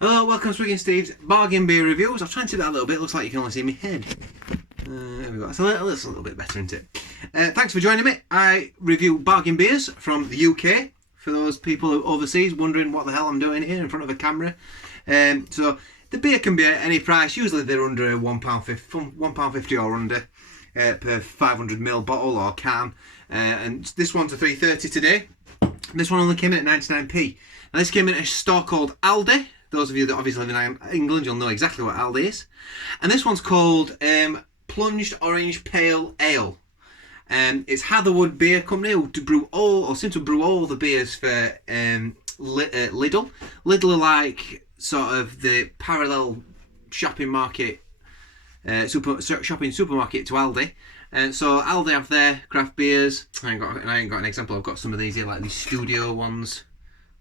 Hello, welcome to Swiggin Steve's bargain beer reviews. I'll try and tip that a little bit. Looks like you can only see my head. There we go. That's a little bit better, isn't it? Thanks for joining me. I review bargain beers from the UK. For those people overseas wondering what the hell I'm doing here in front of a camera. So the beer can be at any price. Usually they're under £1.50 or under per 500ml bottle or can. And this one's a 3.30 today. This one only came in at 99p. Now this came in at a store called Aldi. Those of you that obviously live in England, you'll know exactly what Aldi is. And this one's called Plunged Orange Pale Ale. It's Hatherwood Beer Company who seem to brew all the beers for Lidl. Lidl are like sort of the parallel shopping market, shopping supermarket to Aldi. So Aldi have their craft beers. I ain't got an example. I've got some of these here, like these studio ones,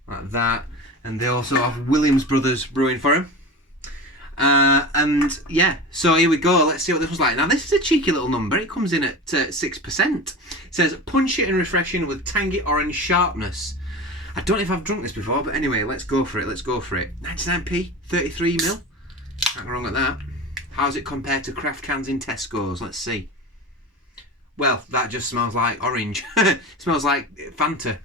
like that. And they also have Williams Brothers brewing for him. And yeah, so here we go. Let's see what this was like. Now, this is a cheeky little number. It comes in at 6%. It says, punchy and refreshing with tangy orange sharpness. I don't know if I've drunk this before, but anyway, let's go for it. 99p, 33ml. Can't go wrong with that. How's it compared to craft cans in Tesco's? Let's see. Well, that just smells like orange. It smells like Fanta.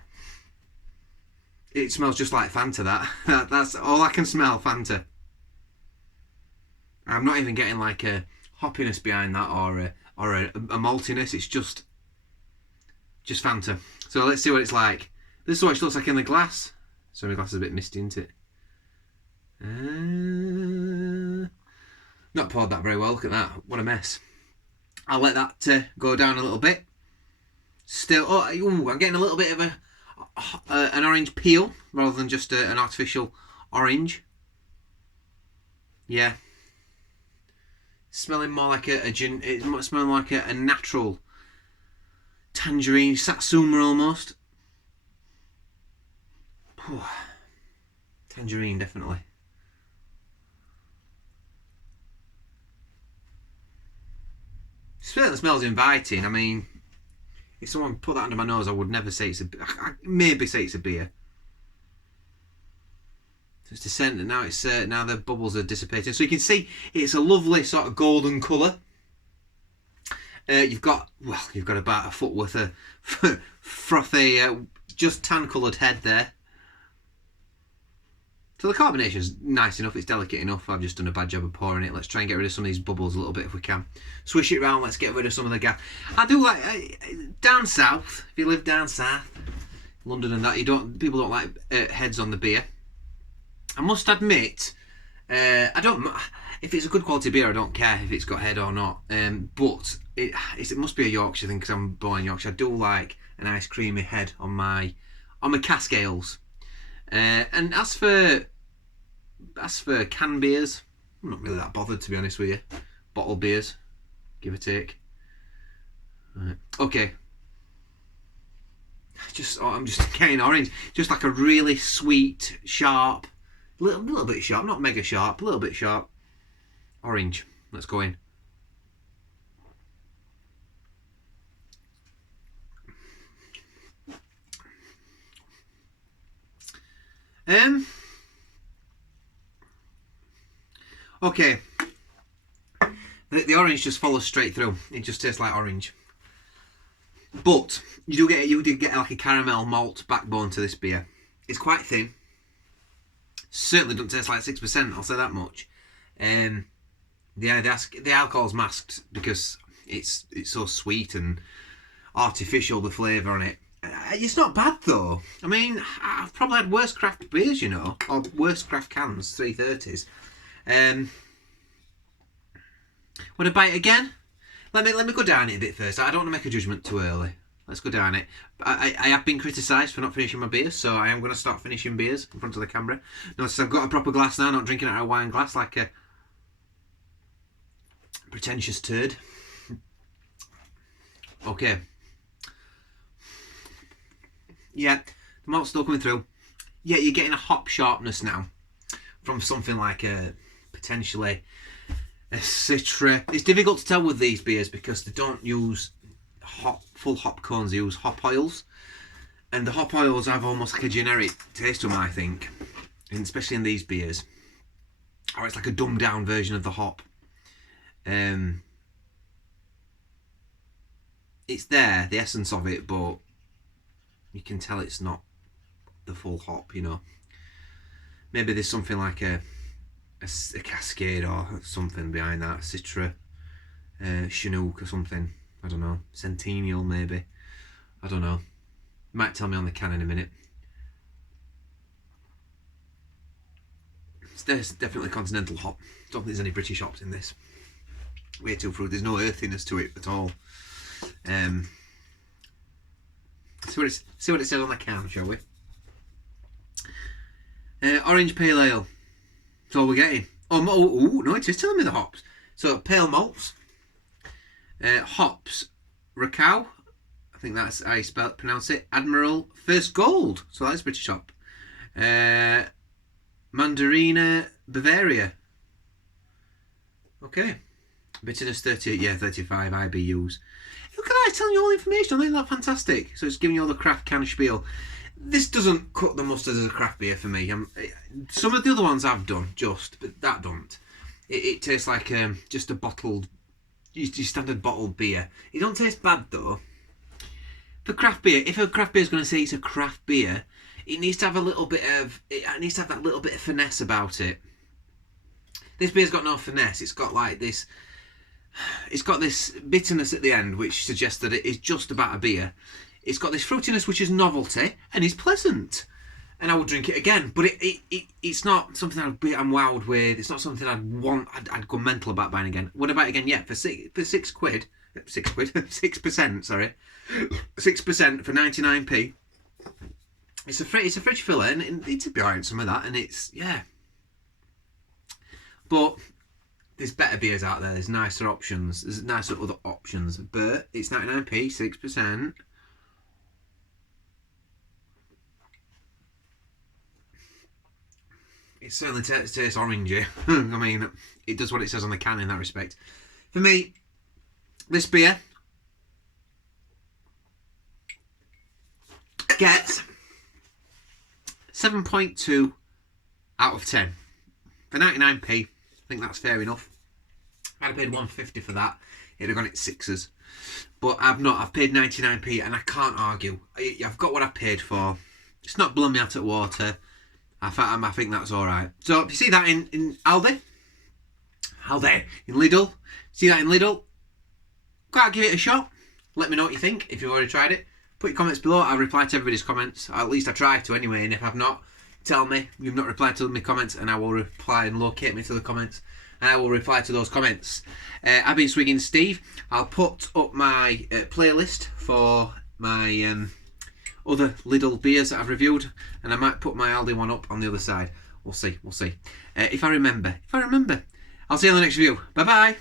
It smells just like Fanta, that's all I can smell, Fanta. I'm not even getting like a hoppiness behind that or a maltiness. It's just Fanta. So let's see what it's like. This is what it looks like in the glass. So my glass is a bit misty, isn't it? Not poured that very well. Look at that. What a mess. I'll let that go down a little bit. Still, I'm getting a little bit of an orange peel rather than just an artificial orange. Yeah, smelling more like it's smelling like a natural tangerine, satsuma almost. Tangerine, definitely. It smells inviting. I mean, if someone put that under my nose, I would never say it's I maybe say it's a beer. So it's descending now. It's now the bubbles are dissipating, so you can see it's a lovely sort of golden colour. You've got about a foot worth of frothy, just tan coloured head there. So the carbonation's nice enough, it's delicate enough. I've just done a bad job of pouring it. Let's try and get rid of some of these bubbles a little bit if we can. Swish it around, let's get rid of some of the gas. I do like, down south, if you live down south, London and that, people don't like heads on the beer. I must admit, if it's a good quality beer, I don't care if it's got head or not. But it must be a Yorkshire thing because I'm born in Yorkshire. I do like a nice creamy head on my cask ales. And as for canned beers, I'm not really that bothered, to be honest with you. Bottle beers, give or take. Right. Okay. I'm just getting orange. Just like a really sweet, sharp, little bit sharp, not mega sharp, a little bit sharp. Orange. Let's go in. Okay. The orange just follows straight through. It just tastes like orange. But you do get like a caramel malt backbone to this beer. It's quite thin. Certainly doesn't taste like 6%. I'll say that much. The alcohol's masked because it's so sweet and artificial, the flavour on it. It's not bad though. I mean, I've probably had worse craft beers, or worse craft cans, 330s. Want to bite again? Let me go down it a bit first. I don't want to make a judgment too early. Let's go down it. I have been criticised for not finishing my beers, so I am going to start finishing beers in front of the camera. Notice I've got a proper glass now, not drinking out of a wine glass like a pretentious turd. Okay. Yeah, the malt's still coming through. Yeah, you're getting a hop sharpness now from something like potentially a Citra. It's difficult to tell with these beers because they don't use full hop cones, they use hop oils. And the hop oils have almost like a generic taste to them, I think. And especially in these beers. or it's like a dumbed down version of the hop. It's there, the essence of it, but you can tell it's not the full hop, you know. Maybe there's something like a Cascade or something behind that, Citra, Chinook or something. I don't know, Centennial maybe. I don't know. You might tell me on the can in a minute. There's definitely continental hop. Don't think there's any British hops in this. Way too fruit. There's no earthiness to it at all. See what it says on the can, shall we? Orange pale ale. That's all we're getting. Oh no, it is telling me the hops. So pale malts. Hops. Rakau. I think that's how you pronounce it. Admiral. First Gold. So that's British hop. Mandarina Bavaria. Okay. Bitterness 35 IBUs. Look at that, it's telling you all the information. Isn't that fantastic? So it's giving you all the craft can spiel. This doesn't cut the mustard as a craft beer for me. Some of the other ones I've done, but that don't. It tastes like just a bottled, your standard bottled beer. It don't taste bad though. For craft beer, if a craft beer is going to say it's a craft beer, it needs to have a little bit of, it needs to have that little bit of finesse about it. This beer's got no finesse. It's got like this, it's got this bitterness at the end, which suggests that it is just about a beer. It's got this fruitiness, which is novelty and is pleasant. And I would drink it again, but it's not something I'm wowed with. It's not something I'd go mental about buying again. What about again? Yeah, for 6 quid, 6%, sorry, 6% for 99p. It's a fridge filler, and it's a be alright, some of that, and it's, yeah. But there's better beers out there. There's nicer options. There's nicer other options. But it's 99p, 6%. It certainly tastes orangey. I mean, it does what it says on the can in that respect. For me, this beer gets 7.2 out of 10. For 99p, I think that's fair enough. If I'd have paid 150 for that, it'd have gone at 6s. But I've not. I've paid 99p and I can't argue. I've got what I paid for. It's not blowing me out at water. I think that's alright. So if you see that in Aldi, in Lidl, see that in Lidl, go out and give it a shot. Let me know what you think if you've already tried it. Put your comments below. I'll reply to everybody's comments. Or at least I try to anyway. And if I've not, tell me you've not replied to my comments and I will reply and locate me to the comments. And I will reply to those comments. I've been Swiggin Steve. I'll put up my playlist for my other Lidl beers that I've reviewed, and I might put my Aldi one up on the other side. We'll see. If I remember. I'll see you on the next review. Bye bye.